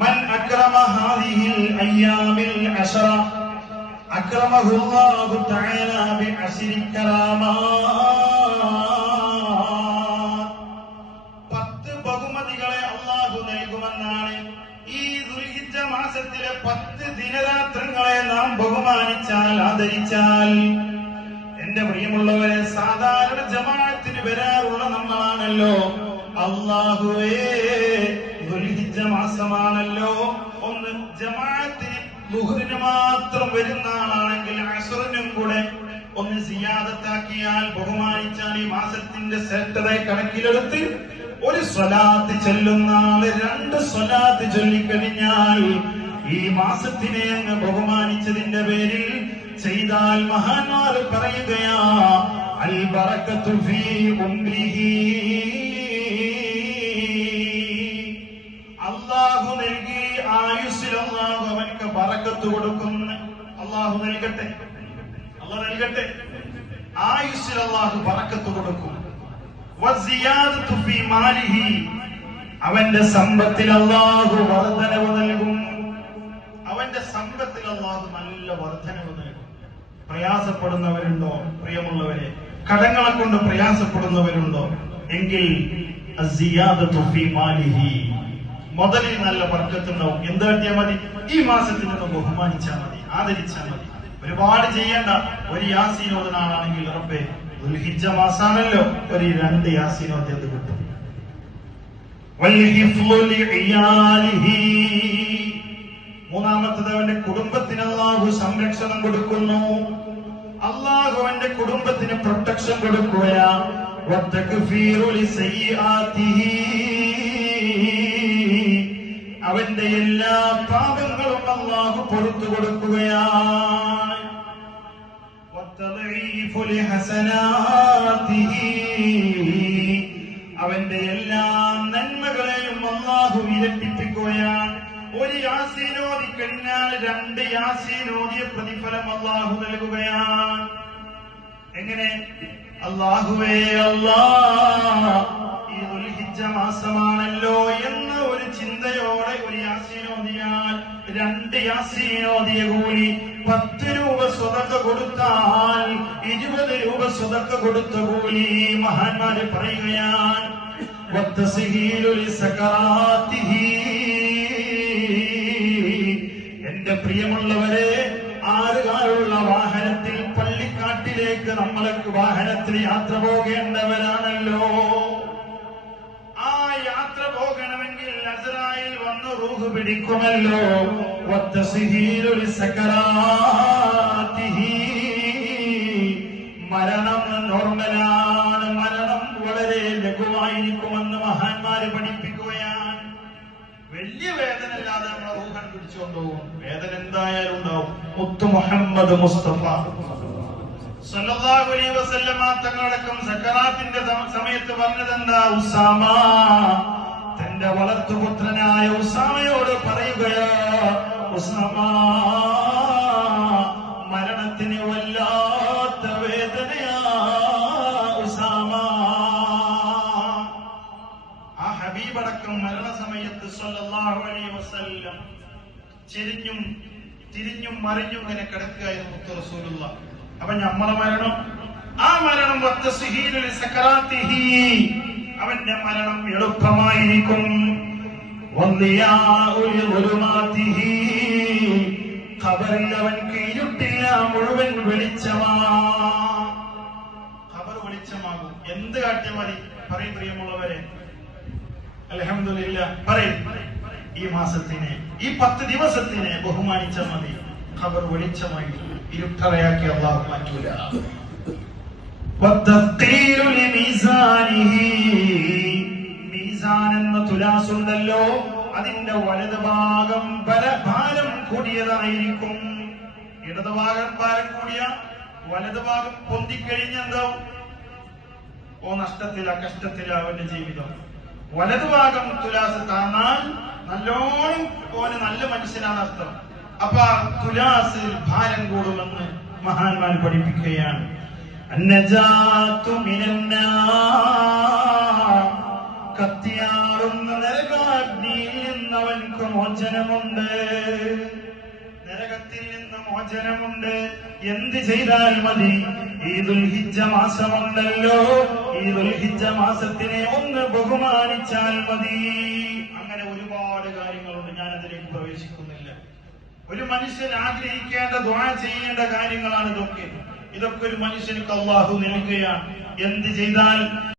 മൻ അക്രമ ഹാദിഹിൽ അയ്യാമിൽ അശറ അക്രമഹുല്ലാഹു തആല ബിഅശ്രി കറാമാത്ത്. 10 ബഹുമതികളെ അല്ലാഹു നൽകുമെന്നാണ്. ഈ ദുൽഹിജ്ജ മാസത്തിലെ 10 ദിനരാത്രങ്ങളെ നാം ബഹുമാനിച്ചാൽ, ആദരിച്ചാൽ, എന്റെ പ്രിയമുള്ളവരെ, സാധാരണ ജമാഅത്തിന് വരാറുള്ള നമ്മളാണല്ലോ. അല്ലാഹുവേ, ദുൽഹിജ്ജ മാസമാണല്ലോ, ഒന്ന് ജമാഅത്തിന് ളുഹ്റിന് മാത്രം വരുന്ന ആളാണെങ്കിൽ അസ്റിനും കൂടെ ഒന്ന് സിയാദത്താക്കിയാൽ, ബഹുമാനിച്ചാൽ, ഈ മാസത്തിന്റെ ശ്രേഷ്ഠതയെ കണക്കിലെടുത്ത് ഒരു സ്വലാത്ത് ചൊല്ലുന്ന ആള് 2 സ്വലാത്ത് ചൊല്ലിക്കഴിഞ്ഞാൽ ഈ മാസത്തിനെ അങ്ങ് ബഹുമാനിച്ചതിന്റെ പേരിൽ ചെയ്താൽ മഹാന്മാർ പറയുകയാ, അൽ ബറകത്തു ഫീ ഉംരിഹി, അല്ലാഹു നൽകി ആയുസ്സിൽ അല്ലാഹു അവൻക്ക് ബറകത്ത് കൊടുക്കുന്നു. അല്ലാഹു നൽകട്ടെ, അല്ലാഹു നൽകട്ടെ. ആയുസ്സിൽ അല്ലാഹു ബറകത്ത് കൊടുക്കും. വസിയാദത്തു ഫീ മാലിഹി, അവന്റെ സമ്പത്തിൽ അല്ലാഹു വർധനവ് നൽകും. അവന്റെ സമ്പത്തിൽ അല്ലാഹു നല്ല വർധനവ് നൽകും. പ്രയാസപ്പെടുന്നവരുണ്ടോ പ്രിയമുള്ളവരെ? കടങ്ങളെ കൊണ്ട് പ്രയാസപ്പെടുന്നവരുണ്ടോ? എങ്കിൽ അസിയാദത്തു ഫീ മാലിഹി, മുതലിൽ നല്ല ബർക്കത്തുണ്ടാവും. എന്ത് കിട്ടിയാൽ മതി? ഈ മാസത്തിൽ നിന്ന് ബഹുമാനിച്ചാൽ മതി, ആദരിച്ചാൽ മതി. ഒരുപാട് ചെയ്യേണ്ട. ഒരു യാസീൻ ഓതുന്ന ആളാണെങ്കിൽ റബ്ബേ ദുൽഹിജ്ജ മാസാണല്ലോ, ഒരു 2 യാസീൻ ഓതിയത് കിട്ടും. വൽഹിഫ്ളു ലിഇയാലിഹി, മൂന്നാമത്തത് അവന്റെ കുടുംബത്തിന് അല്ലാഹു സംരക്ഷണം കൊടുക്കുന്നു. അല്ലാഹു അവന്റെ കുടുംബത്തിന് പ്രൊട്ടക്ഷൻ കൊടുക്കുകയാ. വതക്ഫീറു ലിസയ്യിആതിഹി, അവന്റെ എല്ലാ പാപങ്ങളും അല്ലാഹു പുറത്തു കൊടുക്കുകയാണ്. വതദഈഫു ലിഹസനാതിഹി, അവന്റെ എല്ലാ നന്മകളെയും അല്ലാഹു ഇരട്ടിപ്പിക്കുകയാണ്. ഒരു യാസീൻ ഓതി കഴിഞ്ഞാൽ 2 യാസീൻ ഓതിയ പ്രതിഫലം അല്ലാഹു നൽകുകയാണ്. എങ്ങനെ? അല്ലാഹുവേ, ഈ ദുൽഹിജ്ജ മാസമാണല്ലോ എന്ന ഒരു ചിന്തയോടെ ഒരു യാസീൻ ഓതിയാൽ 2 യാസീൻ ഓതിയ കൂലി 10 രൂപ സ്വതക്ക കൊടുത്താൽ 20 രൂപ സ്വതക്ക കൊടുത്ത കൂലി മഹാന്മാര് പറയുകയാണ്. വത്തസ്ഹീലു ലിസകറാതിഹി, എന്റെ പ്രിയമുള്ളവരെ, 6 കാലുള്ള വാഹനത്തിൽ പള്ളിക്കാട്ടിലേക്ക് നമ്മളൊക്കെ വാഹനത്തിൽ യാത്ര പോകേണ്ടവരാണല്ലോ. ആ യാത്ര പോകണമെങ്കിൽ അസ്റായിൽ വന്ന് റൂഹ് പിടിക്കുമല്ലോ. വത്തസ്ഹീലു ലിസകറാതിഹി, മരണം നോർമലാണ്, മരണം വളരെ ലഘുവായിരിക്കുമെന്ന് മഹാന്മാര് പഠിപ്പിക്കുകയാണ്. വലിയ വേദന ഇല്ലാതെ നമ്മളെ റൂഹൻ പിടിച്ചുകൊണ്ടുപോകും. വേദന എന്തായാലും ഉണ്ടാവും. മുത്തു മുഹമ്മദ് മുസ്തഫ സല്ലല്ലാഹു അലൈഹി വസല്ലമ തങ്ങളടക്കം സക്കറാത്തിന്റെ സമയത്ത് പറഞ്ഞതെന്താ? ഉസാമ, തന്റെ വളർത്തുപുത്രനായ ഉസാമയോട് പറയുകയാ, ഉസാമ, മരണത്തിന് വല്ലാത്ത വേദനയാ ഉസാമ. ആ ഹബീബടക്കം മരണസമയത്ത് സല്ലല്ലാഹു അലൈഹി വസല്ലം തിരിഞ്ഞും മറിഞ്ഞും ഇങ്ങനെ കിടക്കുകയായിരുന്നു മുത്ത് റസൂലുള്ളാഹ്. അപ്പൊ നമ്മളെ മരണം, ആ മരണം വത്തസ്ഹീലു ലിസകറാതിഹി, അവന്റെ മരണം എളുപ്പമായിരിക്കും. വളിയാഉ ലിളുമാതിഹി, ഖബറിൽ അവൻക്ക് ഇരുട്ടില്ല, മുഴുവൻ വെളിച്ചമാ. ഖബർ വെളിച്ചമാകും. എന്ത് കാട്ടിയാൽ മതി? പറയും പ്രിയമുള്ളവരെ, അൽഹംദുലില്ലാഹ് പറയും. ഈ മാസത്തിനെ, ഈ 10 ദിവസത്തിനെ ബഹുമാനിച്ചാൽ മതി. ഖബർ വെളിച്ചമായി ഇരുട്ടറയാക്കി അല്ലാഹു മാറ്റൂല. വതഖീലു ലിമീസാനിഹി, മീസാൻ എന്ന തുലാസ് ഉണ്ടല്ലോ, അതിന്റെ വലത് ഭാഗം ഭാരം കൂടിയതായിരിക്കും. ഇടത് ഭാഗം ഭാരം കൂടിയ, വലത് ഭാഗം പൊന്തിക്കഴിഞ്ഞെന്താവും? ഓ നഷ്ടത്തില, കഷ്ടത്തില അവന്റെ ജീവിതം. വലത് ഭാഗം തുലാസ് താന്നാൽ നല്ലോണം ഓന് നല്ല മനുഷ്യനാണ് അർത്ഥം. അപ്പൊ തുലാസിൽ ഭാരം കൂടുമെന്ന് മഹാന്മാർ പഠിപ്പിക്കുകയാണ്. അന്നജാതു മിനന്നാർ, കത്തിയാളുന്ന നരകാഗ്നിയിൽ നിന്ന് നിന്ന് അവൻക്ക് മോചനമുണ്ട്, നരകത്തിൽ നിന്ന് മോചനമുണ്ട്. എന്ത് ചെയ്താൽ മതി? ഈ ദുൽഹിജ്ജ മാസമുണ്ടല്ലോ, ഈ ദുൽഹിജ്ജ മാസത്തിനെ ഒന്ന് ബഹുമാനിച്ചാൽ മതി. അങ്ങനെ ഒരുപാട് കാര്യങ്ങളുണ്ട്, ഞാൻ അതിലേക്ക് പ്രവേശിക്കുന്നില്ല. ഒരു മനുഷ്യൻ ആഗ്രഹിക്കേണ്ട, ദുആ ചെയ്യേണ്ട കാര്യങ്ങളാണ് ഇതൊക്കെ. ഇതൊക്കെ ഒരു മനുഷ്യർക്ക് അല്ലാഹു നൽകുകയാണ്. എന്ത് ചെയ്താൽ